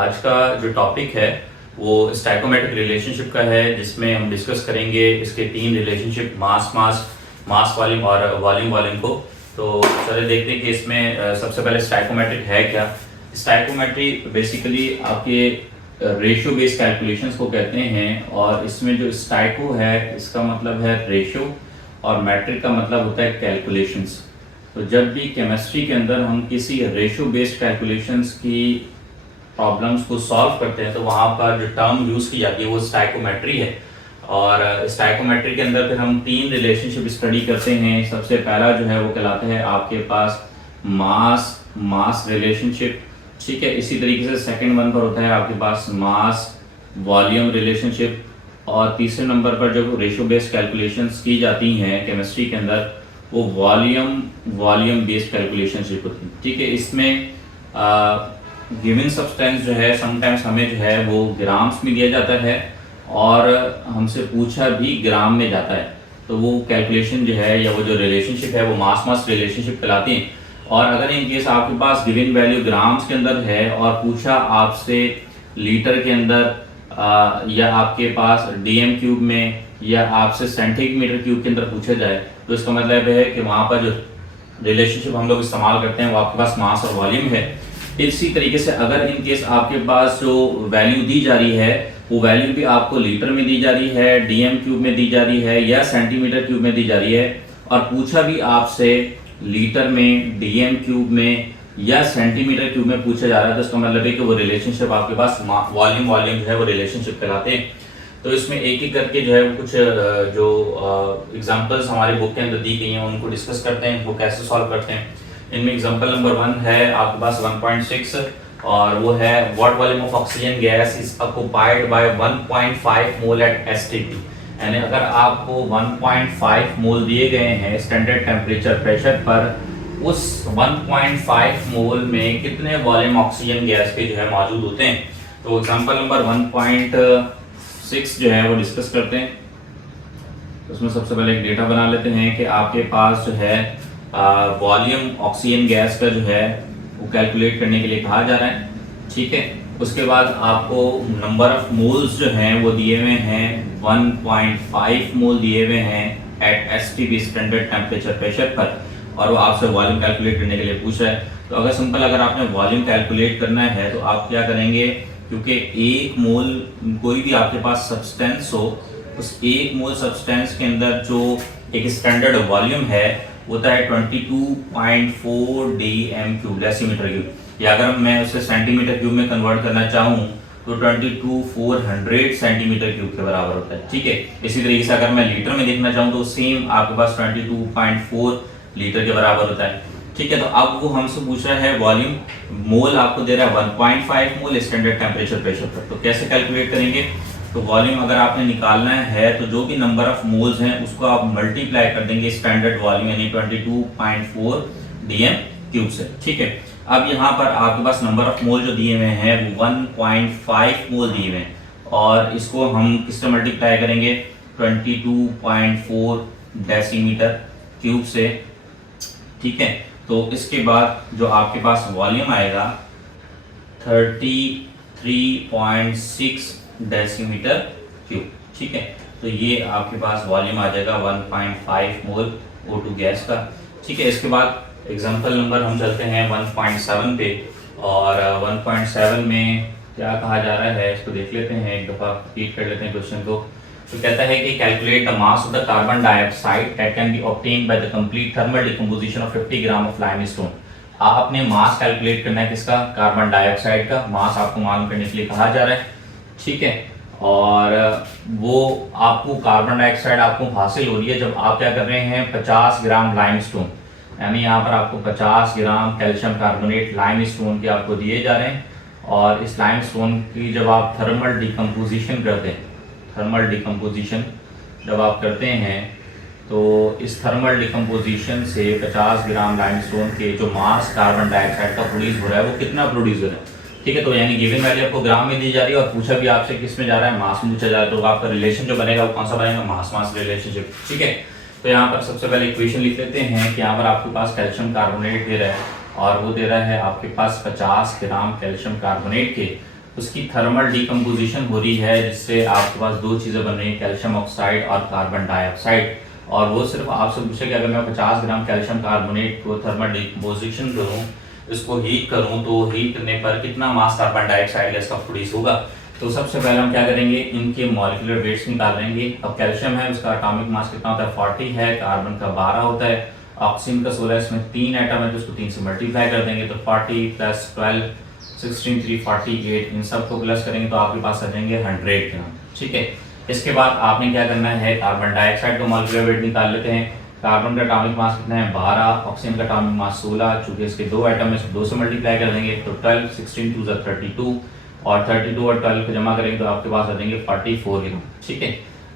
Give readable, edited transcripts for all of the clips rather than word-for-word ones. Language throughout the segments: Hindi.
आज का जो टॉपिक है वो स्टाइकोमेट्रिक रिलेशनशिप का है, जिसमें हम डिस्कस करेंगे इसके तीन रिलेशनशिप मास वॉल्यूम और वॉल्यूम वॉल्यूम को। तो चलिए देखते हैं कि इसमें सबसे पहले स्टाइकोमेट्रिक है क्या। स्टाइकोमेट्री बेसिकली आपके रेशियो बेस्ड कैलकुलेशंस को कहते हैं, और इसमें जो स्टाइको है इसका मतलब है रेशियो और मैट्रिक का मतलब होता है कैलकुलेशंस। तो जब भी केमिस्ट्री के अंदर हम किसी रेशियो बेस्ड कैलकुलेशंस की प्रॉब्लम्स को सॉल्व करते हैं तो वहाँ पर जो टर्म यूज़ की जाती है वो स्टाइकोमेट्री है। और स्टाइकोमेट्री के अंदर फिर हम तीन रिलेशनशिप स्टडी करते हैं। सबसे पहला जो है वो कहलाता है आपके पास मास रिलेशनशिप, ठीक है। इसी तरीके से सेकंड वन पर होता है आपके पास मास वॉल्यूम रिलेशनशिप, और तीसरे नंबर पर जो रेशियो बेस्ड कैलकुलेशंस की जाती हैं केमिस्ट्री के अंदर वो वॉल्यूम बेस्ड कैलकुलेशनशिप होती है, ठीक है। इसमें गिवन सब्सटेंस जो है समटाइम्स हमें जो है वो ग्राम्स में दिया जाता है और हमसे पूछा भी ग्राम में जाता है, तो वो कैलकुलेशन जो है या वो जो रिलेशनशिप है वो मास रिलेशनशिप कहलाती है। और अगर इन केस आपके पास गिवन वैल्यू ग्राम्स के अंदर है और पूछा आपसे लीटर के अंदर या आपके पास डीएम क्यूब में या आपसे सेंटीमीटर क्यूब के अंदर पूछा जाए, तो इसका मतलब है कि वहाँ पर जो रिलेशनशिप हम लोग इस्तेमाल करते हैं वो आपके पास मास और वॉल्यूम है। इसी तरीके से अगर इन केस आपके पास जो वैल्यू दी जा रही है वो वैल्यू भी आपको लीटर में दी जा रही है, डीएम क्यूब में दी जा रही है या सेंटीमीटर क्यूब में दी जा रही है, और पूछा भी आपसे लीटर में, डीएम क्यूब में या सेंटीमीटर क्यूब में पूछा जा रहा है, तो इसका मतलब है कि वो रिलेशनशिप आपके पास वॉल्यूम जो है वो रिलेशनशिप कहलाते हैं। तो इसमें एक एक करके जो है कुछ जो एग्जांपल्स हमारे बुक के अंदर दी गई हैं उनको डिस्कस करते हैं, वो कैसे सॉल्व करते हैं। इनमें एग्जांपल नंबर 1 है आपके पास 1.6, और वो है what volume of oxygen gas is occupied by 1.5 mole at STP. यानी अगर आपको 1.5 मोल दिए गए हैं स्टैंडर्ड टेम्परेचर प्रेशर पर, उस 1.5 मोल में कितने वॉल्यूम ऑक्सीजन गैस के जो है मौजूद होते हैं। तो एग्जांपल नंबर 1.6 जो है वो डिस्कस करते हैं। उसमें सबसे पहले एक डेटा बना लेते हैं कि आपके पास जो है वॉल्यूम ऑक्सीजन गैस का जो है वो कैलकुलेट करने के लिए कहा जा रहा है, ठीक है। उसके बाद आपको नंबर ऑफ मोल्स जो हैं वो दिए हुए हैं 1.5 मोल दिए हुए हैं at STP standard temperature pressure पर, और वो आपसे वॉल्यूम कैलकुलेट करने के लिए पूछ रहा है। तो अगर सिंपल अगर आपने वॉल्यूम कैलकुलेट करना है तो आप क्या करेंगे, क्योंकि एक मोल कोई भी आपके पास सब्सटेंस हो, उस एक मोल सब्सटेंस के अंदर जो एक स्टैंडर्ड वॉल्यूम है होता है 22.4 डीएम क्यूब डेसीमीटर क्यूब, या अगर मैं उसे सेंटीमीटर क्यूब में कन्वर्ट करना चाहूँ तो 22,400 सेंटीमीटर क्यूब के बराबर होता है, ठीक है। इसी तरीके से अगर मैं लीटर में देखना चाहूँ तो सेम आपके पास 22.4 लीटर के बराबर होता है, ठीक है। तो अब वो हमसे पूछ रहा है वॉल्यूम, मोल आपको दे रहा है 1.5 मोल स्टैंडर्ड टेम्परेचर प्रेशर पर। तो कैसे कैलकुलेट करेंगे, तो वॉल्यूम अगर आपने निकालना है तो जो भी नंबर ऑफ मोल्स हैं उसको आप मल्टीप्लाई कर देंगे स्टैंडर्ड वॉल्यूम यानी 22.4 डीएम क्यूब से, ठीक है। अब यहाँ पर आपके पास नंबर ऑफ मोल जो दिए हुए हैं वो 1.5 मोल दिए हुए हैं, और इसको हम किससे मल्टीप्लाई करेंगे 22.4 डेसीमीटर क्यूब से, ठीक है। तो इसके बाद जो आपके पास वॉल्यूम आएगा 33.6 डेसीमीटर क्यूब, ठीक है। तो ये आपके पास वॉल्यूम आ जाएगा 1.5 मोल O2 गैस का, ठीक है। इसके बाद एग्जांपल नंबर हम चलते हैं 1.7 पे, और 1.7 में क्या कहा जा रहा है इसको देख लेते हैं, एक दफ़ा रिपीट कर लेते हैं क्वेश्चन को। तो कहता है कि calculate the mass of the carbon dioxide that can be obtained by the complete thermal decomposition of 50 gram of limestone. आपने मास कैलकुलेट करना है किसका, कार्बन डाइऑक्साइड का मास आपको मालूम करने के लिए कहा जा रहा है, ठीक है। और वो आपको कार्बन डाइऑक्साइड आपको हासिल हो रही है जब आप क्या कर रहे हैं 50 ग्राम लाइमस्टोन, यानी यहाँ पर आपको 50 ग्राम कैल्शियम कार्बोनेट लाइमस्टोन के आपको दिए जा रहे हैं, और इस लाइमस्टोन की जब आप थर्मल डिकम्पोजिशन करते हैं, थर्मल डिकम्पोजिशन जब आप करते हैं तो इस थर्मल डिकम्पोजिशन से 50 ग्राम लाइमस्टोन के जो मास कार्बन डाइऑक्साइड का प्रोड्यूस हो रहा है वो कितना प्रोड्यूस हो रहा है, ठीक है। तो यानी गिवन वैल्यू आपको ग्राम में दी जा रही है और पूछा भी आपसे किस में जा रहा है, मास में पूछा जा रहा है, तो आपका रिलेशन जो बनेगा वो कौन सा बनेगा, मास रिलेशनशिप, ठीक है। तो यहाँ पर सबसे पहले इक्वेशन लिख लेते हैं कि यहाँ पर आपके पास कैल्शियम कार्बोनेट दे रहा है और वो दे रहा है आपके पास 50 ग्राम कैल्शियम कार्बोनेट के, उसकी थर्मल डिकम्पोजिशन हो रही है, जिससे आपके पास दो चीज़ें बन रही हैं, कैल्शियम ऑक्साइड और कार्बन डाइऑक्साइड। और वो सिर्फ आपसे पूछे कि अगर मैं 50 ग्राम कैल्शियम कार्बोनेट को थर्मल डिकम्पोजिशन करूँ, इसको हीट करूँ, तो हीट करने पर कितना मास कार्बन डाइऑक्साइड गैस का प्रोड्यूस होगा। तो सबसे पहले हम क्या करेंगे, इनके मॉलिक्यूलर वेट्स निकाल लेंगे। अब कैल्शियम है, उसका एटॉमिक मास कितना होता है 40 है, कार्बन का 12 होता है, ऑक्सीजन का 16, इसमें 3 एटम है तो उसको 3 से मल्टीप्लाई कर देंगे तो 40 + 12 16 3 48, इन सबको प्लस करेंगे तो आपके पास आ जाएंगे 100 ग्राम। ठीक है, इसके बाद आपने क्या करना है, कार्बन डाइऑक्साइड का मॉलिक्यूलर वेट निकाल लेते हैं। कार्बन का एटॉमिक मास कितना है 12, ऑक्सीजन का एटॉमिक मास 16, चूंकि इसके दो एटम है 2 से मल्टीप्लाई कर देंगे तो 12 16 2 32, और 32 और 12 को जमा करेंगे तो आपके पास आ जाएंगे 44 ग्राम। ठीक है,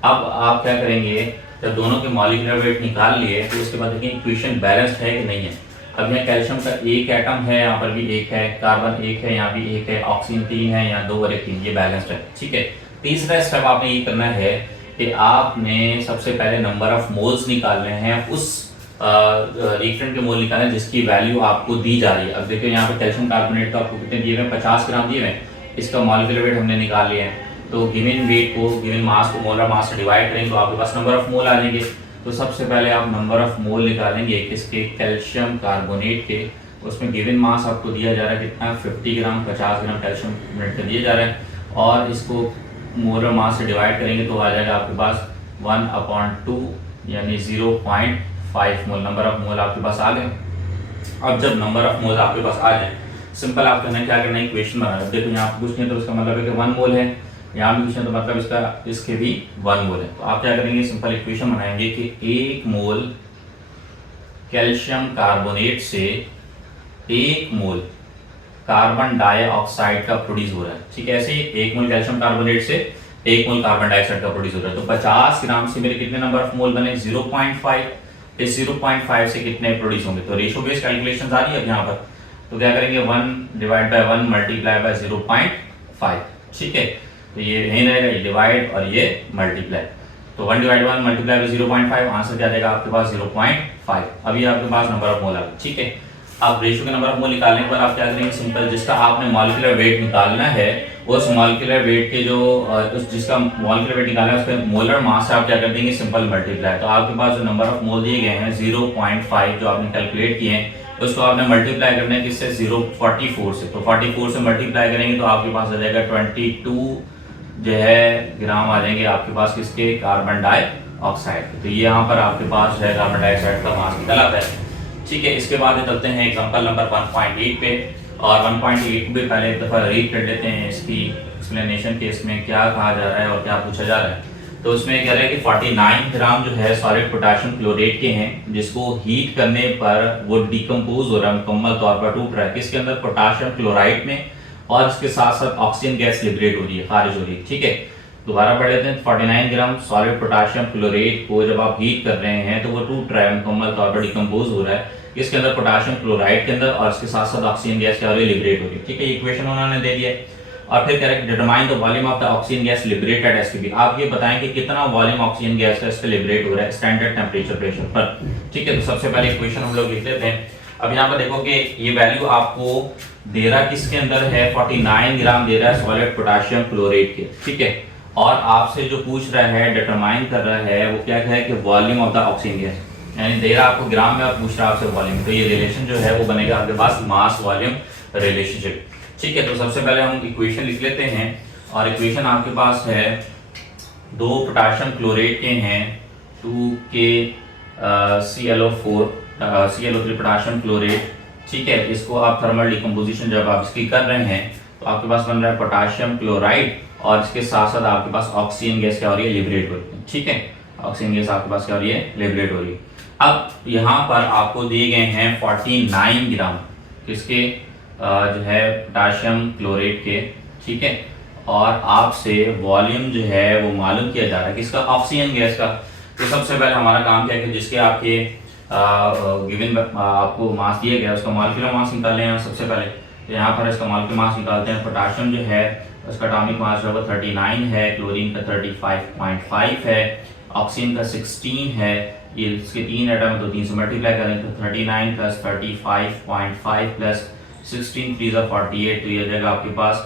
अब आप क्या करेंगे, जब दोनों के मॉलिक्यूलर वेट निकाल लिए तो उसके बाद देखिए इक्वेशन बैलेंस्ड है कि नहीं है। अब यहाँ कैल्शियम का एक एटम है, यहाँ पर भी एक है, कार्बन एक है, यहाँ भी एक है, ऑक्सीजन 3 है, यहाँ 2 और 1 3, ये बैलेंस्ड है। ठीक है, तीसरा स्टेप आपने ये करना है कि आपने सबसे पहले नंबर ऑफ मोल्स निकालने हैं, उस रिएक्टेंट के मोल निकालने जिसकी वैल्यू आपको दी जा रही है। अब देखिए यहाँ पे कैल्शियम कार्बोनेट तो आपको कितने दिए हुए हैं, 50 ग्राम दिए हुए हैं, इसका मॉलिक्यूलर वेट हमने निकाल लिया है। तो गिवन वेट को, गिवन मास को मोलर मास से डिवाइड करेंगे तो आपके पास नंबर ऑफ मोल आ जाएंगे। तो सबसे पहले आप नंबर ऑफ मोल निकालेंगे किसके, कैल्शियम कार्बोनेट के। उसमें गिवन मास आपको दिया जा रहा है कितना, 50 ग्राम, 50 ग्राम कैल्शियम कार्बोनेट का दिया जा रहा है, और इसको मोलर मास से डिवाइड करेंगे तो आ जाएगा आपके पास 1/2 यानी 0.5 मोल। नंबर ऑफ मोल आपके पास आ गए। अब जब नंबर ऑफ मोल आपके पास आ जाए, सिंपल आप करना क्या करना है, इक्वेशन बनाना। देखो यहाँ पे कुछ नहीं तो उसका मतलब है कि 1 मोल है, यहाँ भी कुछ नहीं तो मतलब इसका इसके भी 1 मोल है। तो आप क्या करेंगे, सिंपल इक्वेशन बनाएंगे कि 1 मोल कैल्शियम कार्बोनेट से 1 मोल कार्बन डाइऑक्साइड का प्रोड्यूस हो रहा है। ठीक है, ऐसे ही 1 मोल कैल्शियम कार्बोनेट से 1 मोल कार्बन डाइऑक्साइड का प्रोड्यूस हो रहा है। तो 50 ग्राम से मेरे कितने नंबर ऑफ मोल बने, 0.5। इस 0.5 से कितने प्रोड्यूस होंगे, तो रेशियो बेस्ड कैलकुलेशन आ रही है अब यहाँ पर। तो क्या करेंगे, 1/1 मल्टीप्लाई बाय 0.5। ठीक है, तो ये यही रहेगा, ये डिवाइड और ये मल्टीप्लाई। तो 1/1 मल्टीप्लाई बाय 0.5, आंसर क्या जाएगा आपके पास 0.5। अभी आपके पास नंबर ऑफ मोल आ गया। ठीक है, आप रेशियो के नंबर ऑफ मोल निकालने के बाद आप क्या करेंगे, सिंपल जिसका आपने मॉलिक्यूलर वेट निकालना है, उस मॉलिक्यूलर वेट के जो जिसका मॉलिक्यूलर वेट निकालना है उसके मोलर मास से आप क्या कर देंगे, सिंपल मल्टीप्लाई। तो आपके पास जो नंबर ऑफ मोल दिए गए हैं 0.5 जो आपने कैलकुलेट किए हैं, उसको आपने मल्टीप्लाई करना है किससे, 0.44 से। तो 44 से मल्टीप्लाई करेंगे तो आपके पास आ जाएगा 22 जो है ग्राम आ जाएंगे आपके पास किसके, कार्बन डाइऑक्साइड। तो ये यहाँ पर आपके पास जो है कार्बन डाइऑक्साइड का मास निकल आता है। ठीक है, इसके बाद चलते हैं एग्जांपल नंबर 1.8 पे, और 1.8 पे पहले एक दफ़ा रीड कर लेते हैं इसकी एक्सप्लेनेशन के इसमें क्या कहा जा रहा है और क्या पूछा जा रहा है। तो इसमें कह रहा है कि 49 ग्राम जो है सॉलिड पोटेशियम क्लोरेट के हैं, जिसको हीट करने पर वो डिकम्पोज हो रहा है, मुकम्मल तौर पर टूट रहा है, किसके अंदर, पोटेशियम क्लोराइड में, और इसके साथ साथ ऑक्सीजन गैस लिबरेट हो रही है, खारिज हो रही है। ठीक है, दोबारा पढ़ लेते हैं। 49 ग्राम सॉलिड पोटेशियम क्लोरेट को जब आप हीट कर रहे हैं तो वो टूट रहा है, मुकम्मल तौर पर डिकम्पोज हो रहा है, इसके अंदर पोटेशियम क्लोराइड के अंदर, और इसके साथ साथ ऑक्सीजन गैस क्या हो रही है, लिबरेट हो रही है। ठीक है, इक्वेशन उन्होंने दे दिया है। और फिर कह रहे हैं determine the volume of the oxygen gas liberated SPB. आप ये बताएं कि कितना वॉल्यूम ऑक्सीजन गैस का इससे लिबरेट हो रहा है स्टैंडर्ड टेंपरेचर प्रेशर पर। ठीक है, तो सबसे पहले इक्वेशन हम लोग लिख लेते हैं। अब यहाँ पर देखो कि ये वैल्यू आपको दे रहा किसके अंदर है, 49 ग्राम दे रहा है सॉलिड पोटेशियम क्लोरेट के। ठीक है, और आपसे जो पूछ रहा है, डिटरमाइन कर रहा है, वो क्या है कि volume of the oxygen gas, यानी दे रहा आपको ग्राम में और पूछ रहा आपसे वॉल्यूम। तो ये रिलेशन जो है वो बनेगा आपके पास मास वॉल्यूम रिलेशनशिप। ठीक है, तो सबसे पहले हम इक्वेशन लिख लेते हैं, और इक्वेशन आपके पास है, 2 पोटेशियम क्लोरेट के हैं 2K ClO4 ClO3 potassium chlorate. ठीक है, इसको आप थर्मल डिकम्पोजिशन जब आप इसकी कर रहे हैं तो आपके पास बन रहा है पोटेशियम क्लोराइड, और इसके साथ साथ आपके पास ऑक्सीजन गैस क्या हो रही है, लिबरेट हो रही है। ठीक है, ऑक्सीजन गैस आपके पास क्या हो रही है, लिबरेट हो रही है। अब यहाँ पर आपको दिए गए हैं 49 ग्राम किसके, जो है पोटेशियम क्लोरेट के। ठीक है, और आपसे वॉल्यूम जो है वो मालूम किया जा रहा है किसका, ऑक्सीजन गैस का। तो सबसे पहले हमारा काम क्या है कि जिसके आपके गिवन आपको मास दिया गया उसका मॉलिक्यूलर मास निकालें हैं। सबसे पहले तो यहाँ पर इसका मॉलिक्यूलर मास निकालते हैं। पोटेशियम जो है उसका एटॉमिक मास जो है वो 39 है, क्लोरीन का 35.5 है, ऑक्सीजन का 16 है। ये इसके 3 एटम तो 3 से मल्टीप्लाई करें तो 39 + 35.5 + 16 3 = 48, तो ये जगह आपके पास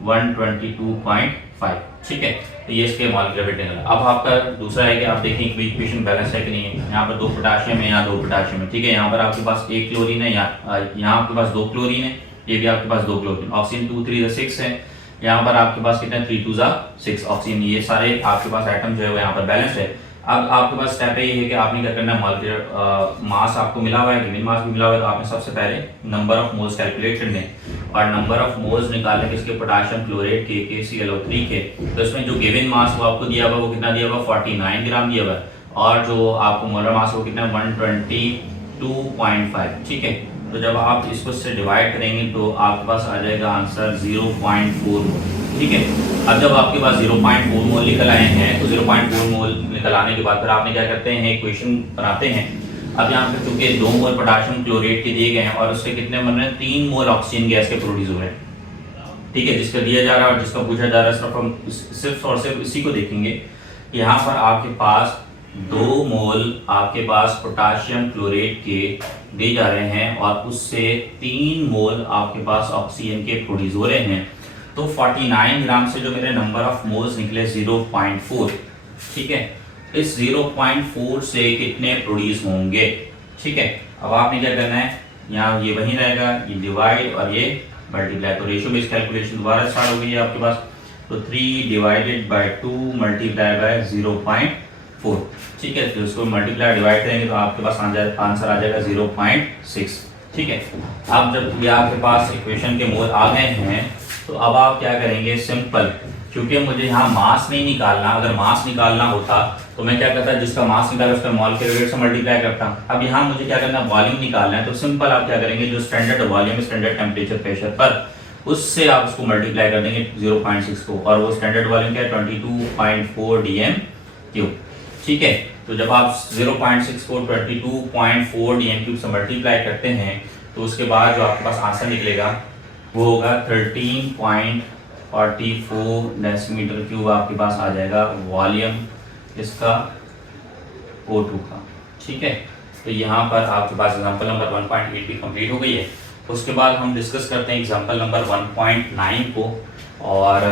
122.5। ठीक है, तो ये इसके मॉलिक्यूलर वेट निकला। अब आपका दूसरा है कि आप देखें इक्वेशन बैलेंस है कि नहीं है। यहाँ पर 2 पोटाशियम है, यहाँ 2 पोटाशियम है। ठीक है, यहाँ पर आपके पास 1 क्लोरीन है, यहाँ आपके पास 2 क्लोरीन है, ये भी आपके पास 2 क्लोरीन। ऑक्सीजन 2 3 6 है, यहाँ पर आपके पास कितने 3 2 6 ऑक्सीजन। ये सारे आपके पास आइटम जो है वो यहाँ पर बैलेंस है। अब आपके पास स्टेप है ये है कि आपने क्या करना है, मॉलिक्यूलर मास आपको मिला हुआ है, गिवन मास भी मिला हुआ है, तो आपने सबसे पहले नंबर ऑफ मोल्स कैलकुलेट करने और नंबर ऑफ मोल्स निकालने किसके, पोटाशियम क्लोरेट के KClO3 के। तो इसमें जो गिवन मास वो आपको दिया हुआ वो कितना दिया हुआ, 49 ग्राम दिया हुआ है, और जो आपको मोलर मास वो कितना 122.5। ठीक है, तो जब आप इसको से डिवाइड करेंगे तो आपके पास आ जाएगा आंसर 0.4 मोल। ठीक है, अब जब आपके पास 0.4 मोल निकल आए हैं तो 0.4 मोल निकल आने के बाद फिर आपने क्या करते हैं, इक्वेशन बनाते हैं। अब यहाँ पे क्योंकि 2 मोल पोटाशियम क्लोरेट के दिए गए हैं और उससे कितने बन रहे हैं, 3 मोल ऑक्सीजन गैस के प्रोड्यूस हो रहे हैं। ठीक है, जिसका दिया जा रहा है और जिसका पूछा जा रहा है, सिर्फ हम सिर्फ और सिर्फ इसी को देखेंगे। यहाँ पर आपके पास 2 मोल आपके पास पोटाशियम क्लोरेट के दिए जा रहे हैं और उससे 3 मोल आपके पास ऑक्सीजन के प्रोड्यूस हो रहे हैं। तो 49 ग्राम से जो मेरे नंबर ऑफ मोल्स निकले 0.4। ठीक है, इस 0.4 से कितने प्रोड्यूस होंगे। ठीक है, अब आपने क्या करना है, यहाँ ये वहीं रहेगा, ये डिवाइड और ये मल्टीप्लाई। तो रेशियो बेस्ड कैलकुलेशन दोबारा स्टार्ट हो गई है आपके पास। तो 3 डिवाइडेड बाय 2 मल्टीप्लाई बाय 0.4। ठीक है, तो इसको मल्टीप्लाई डिवाइड करेंगे तो आपके पास आंसर आ जाएगा 0.6। ठीक है, अब जब ये आपके पास इक्वेशन के मोल आ गए हैं तो अब आप क्या करेंगे, सिंपल, क्योंकि मुझे यहाँ मास नहीं निकालना। अगर मास निकालना होता तो मैं क्या करता, जिसका मास निकाला उसका मॉलिक्यूलर वेट से मल्टीप्लाई करता। अब यहाँ मुझे क्या करना, वॉल्यूम निकालना है। तो सिंपल आप क्या करेंगे, जो standard volume standard temperature pressure पर, उससे आप उसको मल्टीप्लाई कर देंगे 0.6 को, और वो स्टैंडर्ड वॉल्यूम क्या है 22.4 dm³। ठीक है, तो जब आप 0.6 को 22.4 dm³ से मल्टीप्लाई करते हैं तो उसके बाद जो आपके पास आंसर निकलेगा वो होगा 13.44 डेसीमीटर क्यूब आपके पास आ जाएगा वॉल्यूम इसका O2 का। ठीक है, तो यहाँ पर आपके पास एग्जांपल नंबर 1.8 भी कंप्लीट हो गई है। उसके बाद हम डिस्कस करते हैं एग्जांपल नंबर 1.9 को, और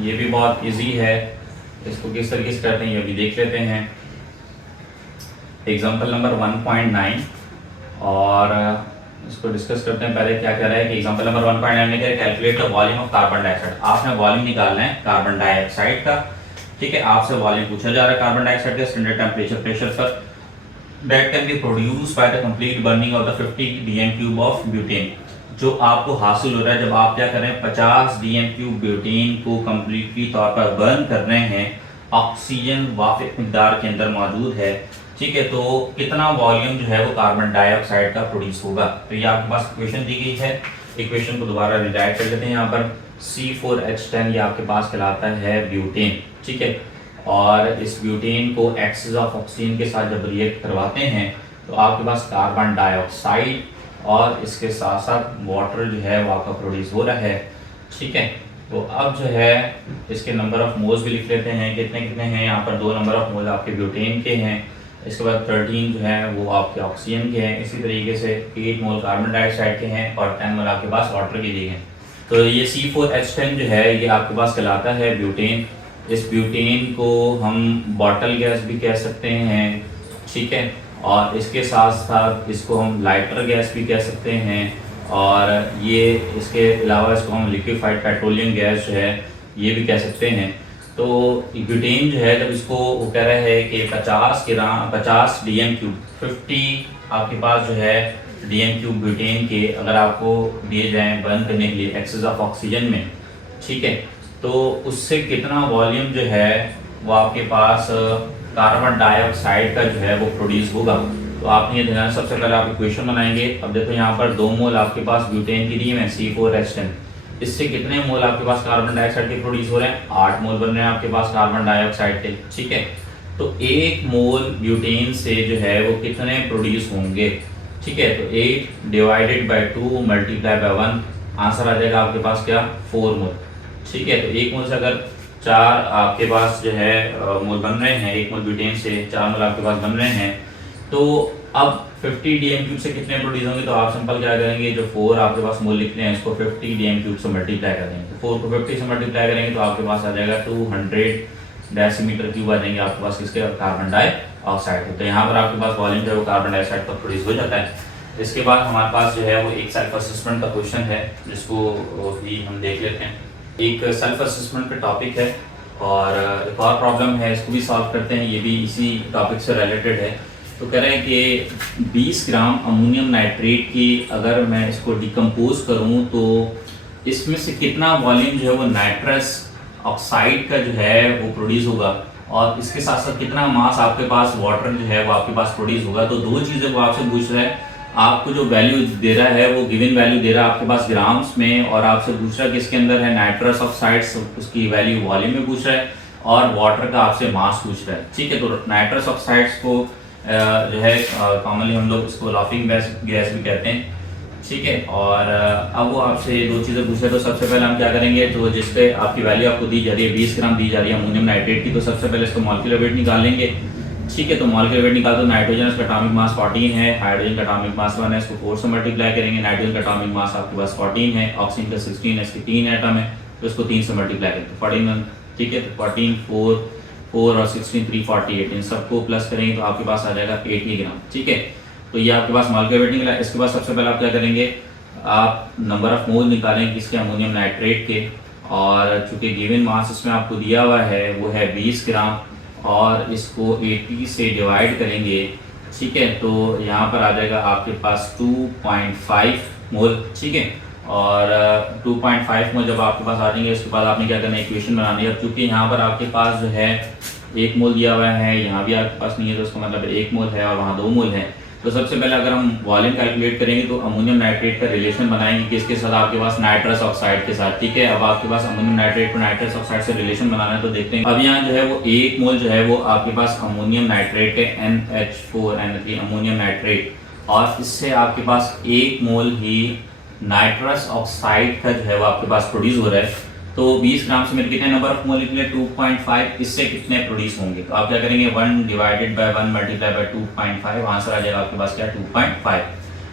ये भी बहुत इजी है। इसको किस तरीके से करते हैं ये भी देख लेते हैं। एग्जांपल नंबर 1.9 और इसको डिस्कस करते हैं। पहले क्या कह रहा है कि एग्जांपल नंबर 1.9 में कह रहा है calculate the volume of carbon dioxide. आपने वॉल्यूम निकालना है कार्बन डाइऑक्साइड का। ठीक है, आपसे वॉल्यूम पूछा जा रहा है कार्बन डाइऑक्साइड का स्टैंडर्ड टेम्परेचर प्रेशर पर that can be produced by the complete burning of the 50 dm³ of butane. जो आपको हासिल हो रहा है जब आप क्या कर रहे हैं, 50 dm³ ब्यूटेन को कंप्लीटली तौर पर बर्न कर रहे हैं, ऑक्सीजन वाफिक मिकदार के अंदर मौजूद है। ठीक है, तो कितना वॉल्यूम जो है वो कार्बन डाइऑक्साइड का प्रोड्यूस होगा। तो ये आपके पास इक्वेशन दी गई है। इक्वेशन को दोबारा रिराइट कर लेते हैं। यहाँ पर C4H10 ये आपके पास कहलाता है ब्यूटेन। ठीक है, और इस ब्यूटेन को एक्सेस ऑफ ऑक्सीजन के साथ जब रिएक्ट करवाते हैं तो आपके पास कार्बन डाइऑक्साइड और इसके साथ साथ वाटर जो है वो आपका प्रोड्यूस हो रहा है। ठीक है, तो अब जो है इसके नंबर ऑफ मोल्स भी लिख लेते हैं, कितने कितने हैं। यहाँ पर 2 नंबर ऑफ मोल आपके ब्यूटेन के हैं, इसके बाद 13 जो है वो आपके ऑक्सीजन के हैं। इसी तरीके से 8 मोल कार्बन डाइऑक्साइड के हैं और 10 मोल आपके पास वाटर के दिए हैं। तो ये C4H10 जो है ये आपके पास कहलाता है ब्यूटेन। इस ब्यूटेन को हम बॉटल गैस भी कह सकते हैं। ठीक है, और इसके साथ साथ इसको हम लाइटर गैस भी कह सकते हैं, और ये इसके अलावा इसको हम लिक्विफाइड पेट्रोलियम गैस जो है ये भी कह सकते हैं। तो ब्यूटेन जो है जब इसको वो कह रहा है कि 50 dm³, 50 आपके पास जो है dm³ ब्यूटेन के अगर आपको दिए जाएं बर्न करने के लिए एक्सेस ऑफ ऑक्सीजन में, ठीक है, तो उससे कितना वॉल्यूम जो है वो आपके पास कार्बन डाइऑक्साइड का जो है वो प्रोड्यूस होगा। तो आपने ये ध्यान, सबसे पहले आप इक्वेशन बनाएंगे। अब देखो यहाँ पर 2 मोल आपके पास ब्यूटेन की दी है C4H10, इससे कितने मोल आपके पास कार्बन डाइऑक्साइड के प्रोड्यूस हो रहे हैं, 8 मोल बन रहे हैं आपके पास कार्बन डाइऑक्साइड के। ठीक है, तो 1 मोल ब्यूटेन से जो है वो कितने प्रोड्यूस होंगे। ठीक है, तो 8 divided by 2 multiply by 1, answer आ जाएगा आपके पास क्या, 4 मोल। ठीक है, तो 1 मोल से अगर 4 आपके पास जो है मोल बन रहे हैं, 1 मोल ब्यूटेन से 4 मोल आपके पास बन रहे हैं, तो अब 50 डीएम क्यूब से कितने प्रोड्यूस होंगे, तो आप सिंपल क्या करेंगे, जो 4 आपके पास मोल लिखते हैं इसको 50 डीएम क्यूब से मल्टीप्लाई कर देंगे। तो 4 को 50 से मल्टीप्लाई करेंगे तो आपके पास आ जाएगा 200 डेसीमीटर क्यूब आ जाएंगे आपके पास किसके, कार्बन डाइऑक्साइड। तो यहाँ पर आपके पास वॉल्यूम जो है वो कार्बन डाइऑक्साइड का प्रोड्यूस हो जाता है। इसके बाद हमारे पास जो है वो एक सेल्फ असेसमेंट का क्वेश्चन है जिसको भी हम देख लेते हैं। एक सेल्फ असेसमेंट का टॉपिक है और एक और प्रॉब्लम है, इसको भी सॉल्व करते हैं, ये भी इसी टॉपिक से रिलेटेड है। तो कह रहे हैं कि 20 ग्राम अमोनियम नाइट्रेट की अगर मैं इसको डिकम्पोज करूं तो इसमें से कितना वॉल्यूम जो है वो नाइट्रस ऑक्साइड का जो है वो प्रोड्यूस होगा और इसके साथ साथ कितना मास आपके पास वाटर जो है वो आपके पास प्रोड्यूस होगा। तो दो चीज़ें वो आपसे पूछ रहा है, आपको जो वैल्यू दे रहा है वो गिवन वैल्यू दे रहा है आपके पास ग्राम्स में, और आपसे पूछ रहा है किसके अंदर है नाइट्रस ऑक्साइड्स, उसकी वैल्यू वॉल्यूम में पूछ रहा है, और वाटर का आपसे मास पूछ रहा है। ठीक है, तो नाइट्रस ऑक्साइड्स को जो है कॉमनली हम लोग इसको लाफिंग गैस भी कहते हैं। ठीक है, और अब वो आपसे दो चीज़ें पूछ रहे, तो सबसे पहले हम क्या करेंगे, तो जिस पे आपकी वैल्यू आपको दी जा रही है 20 ग्राम दी जा रही है अमोनियम नाइट्रेट की, तो सबसे पहले इसको मॉलिक्यूलर वेट निकाल लेंगे। ठीक है, तो मॉलिक्यूलर वेट निकाल दो, नाइट्रोजन का एटॉमिक मास 14 है, हाइड्रोजन का एटॉमिक मास 1 है, इसको 4 से मल्टीप्लाई करेंगे। नाइट्रोजन का एटॉमिक मास आपके पास 14 है, ऑक्सीजन का 16 है, इसके 3 एटम है, तो इसको 3 से मल्टीप्लाई करेंगे 14। ठीक है, तो 14 4 और 16 348, इन सबको प्लस करेंगे तो आपके पास आ जाएगा 80 ग्राम। ठीक है, तो ये आपके पास मॉलिक्यूलर वेट निकला। इसके बाद सबसे पहले आप क्या करेंगे, आप नंबर ऑफ मोल निकालेंगे किसके, अमोनियम नाइट्रेट के, और चूंकि गिवन मास इसमें आपको दिया हुआ है वो है 20 ग्राम और इसको 80 से डिवाइड करेंगे। ठीक है, तो यहाँ पर आ जाएगा आपके पास 2.5 मोल। ठीक है, और 2.5 मोल जब आपके पास आ जाएंगे उसके बाद आपने क्या करना है, इक्वेशन बनानी है। अब चूंकि यहाँ पर आपके पास जो है 1 मोल दिया हुआ है, यहाँ भी आपके पास नहीं है, तो उसका मतलब 1 मोल है और वहाँ 2 मोल है। तो सबसे पहले अगर हम वॉल्यूम कैलकुलेट करेंगे तो अमोनियम नाइट्रेट का रिलेशन बनाएंगे किसके साथ, आपके पास नाइट्रस ऑक्साइड के साथ। ठीक है, अब आपके पास अमोनियम नाइट्रेट को नाइट्रस ऑक्साइड से रिलेशन बनाना है, तो देखते हैं। अब यहाँ जो है वो 1 मोल जो है वो आपके पास अमोनियम नाइट्रेट है, NH4NO3 अमोनियम नाइट्रेट, और इससे आपके पास 1 मोल ही नाइट्रस ऑक्साइड का जो है वो आपके पास प्रोड्यूस हो रहा है। तो 20 ग्राम से मेरे कितने नंबर ऑफ मोल निकले, 2.5, इससे कितने प्रोड्यूस होंगे, तो आप क्या करेंगे 1 divided by 1 multiply by 2.5, answer आ जाएगा आपके पास क्या, 2.5।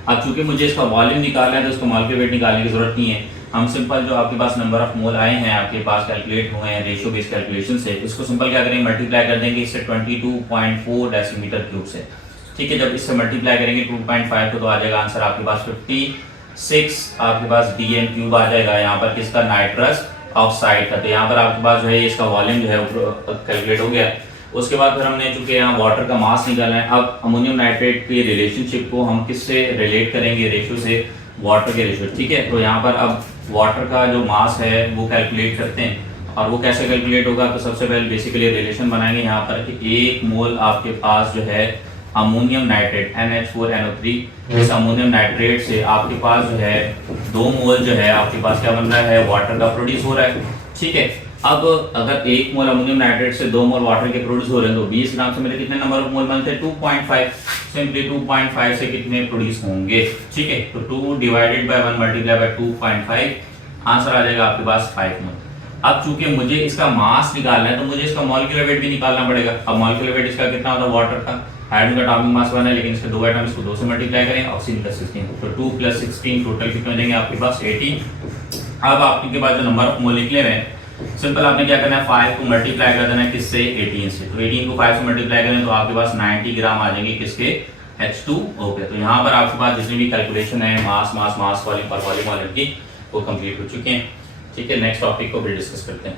अब चूंकि मुझे इसका वॉल्यूम निकालना है तो इसको मॉलिक्यूलर वेट निकालने की जरूरत नहीं है, हम सिंपल जो आपके पास नंबर ऑफ मोल आए हैं आपके पास कैलकुलेट हुए हैं रेशियो बेस्ड कैलकुलेशन से, इसको सिंपल क्या करेंगे मल्टीप्लाई कर देंगे इससे 22.4 डेसीमीटर क्यूब से। ठीक है, जब इससे मल्टीप्लाई करेंगे 2.5 को तो आ जाएगा आंसर आपके पास 56 आपके पास डीएम क्यूब आ जाएगा यहाँ पर किसका, नाइट्रस ऑक्साइड का। तो यहाँ पर आपके पास जो है इसका वॉल्यूम जो है कैलकुलेट हो गया। उसके बाद फिर हमने चूंकि यहाँ वाटर का मास निकालना है, अब अमोनियम नाइट्रेट की रिलेशनशिप को हम किससे रिलेट करेंगे, रेशियो से, वाटर के रेशियो। ठीक है, तो यहाँ पर अब वाटर का जो मास है वो कैलकुलेट करते हैं, और वो कैसे कैलकुलेट होगा, तो सबसे पहले बेसिकली रिलेशन बनाएंगे यहाँ पर कि 1 मोल आपके पास जो है अमोनियम नाइट्रेट NH4NO3, इस अमोनियम नाइट्रेट से आपके पास जो है 2 मोल जो है आपके पास क्या बन रहा है, वाटर का प्रोड्यूस हो रहा है। ठीक है, अब अगर 1 मोल अमोनियम नाइट्रेट से 2 मोल वाटर के प्रोड्यूस हो रहे हैं तो 20 ग्राम से मेरे कितने नंबर ऑफ मोल बनते हैं, 2.5। सिंपली 2.5 से कितने प्रोड्यूस होंगे। ठीक है, तो 2 divided by 1 multiply by 2.5, answer आ जाएगा आपके पास 5 मोल। अब चूंकि मुझे इसका मास निकालना है तो मुझे इसका मॉलिक्यूलर वेट भी निकालना पड़ेगा। अब मॉलिक्यूलर वेट इसका कितना होता है, वाटर का, हाइड्रोजन का एटॉमिक मास 1 है लेकिन इसके 2 एटम, इसको 2 से मल्टीप्लाई करें, ऑक्सीजन का 16, तो 2 + 16 टोटल कितने हो जाएंगे आपके पास 80। अब आपके पास जो नंबर ऑफ मोल निकले हुए हैं, सिंपल आपने क्या करना है 5 को मल्टीप्लाई कर देना है किससे, 18 से। तो 18 को 5 से मल्टीप्लाई करें तो आपके पास 90 ग्राम आ जाएंगे किसके, H2O के। तो यहाँ पर आपके पास जितनी भी कैलकुलेशन है मास वॉल्यूम और वॉल्यूम की वो कंप्लीट हो चुके हैं। ठीक है, नेक्स्ट टॉपिक को फिर डिस्कस करते हैं।